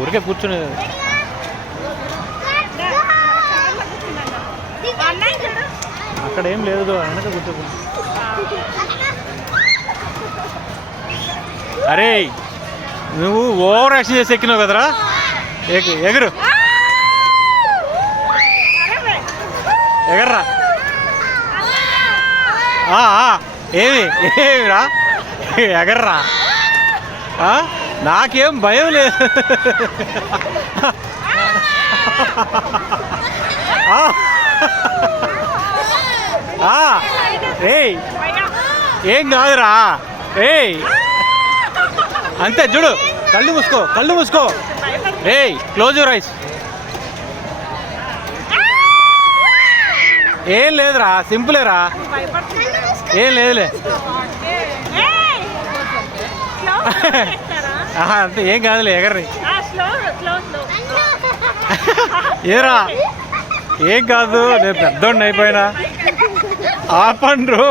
ఊరికే కూర్చుని అక్కడ ఏం లేదు వెనక కూర్చోకు. అరే నువ్వు ఓవర్ యాక్షన్ చేసి ఎక్కినావు కదరా, ఎగురు ఎగర్రా. ఏమిరా ఎగర్రా, నాకేం భయం లేదు. ఏయ్ ఏం కాదురా, ఏయ్ అంతే చూడు, కళ్ళు మూసుకో కళ్ళు మూసుకో. ఏయ్ క్లోజ్ యువర్ ఐస్. ఏం లేదురా, సింపులేరా, ఏం లేదులే. అంతే ఏం కాదులే, ఎగర్రి. ఏరా ఏం కాదు, నేను పెద్దోడిని అయిపోయినా. ఆపండ్రు.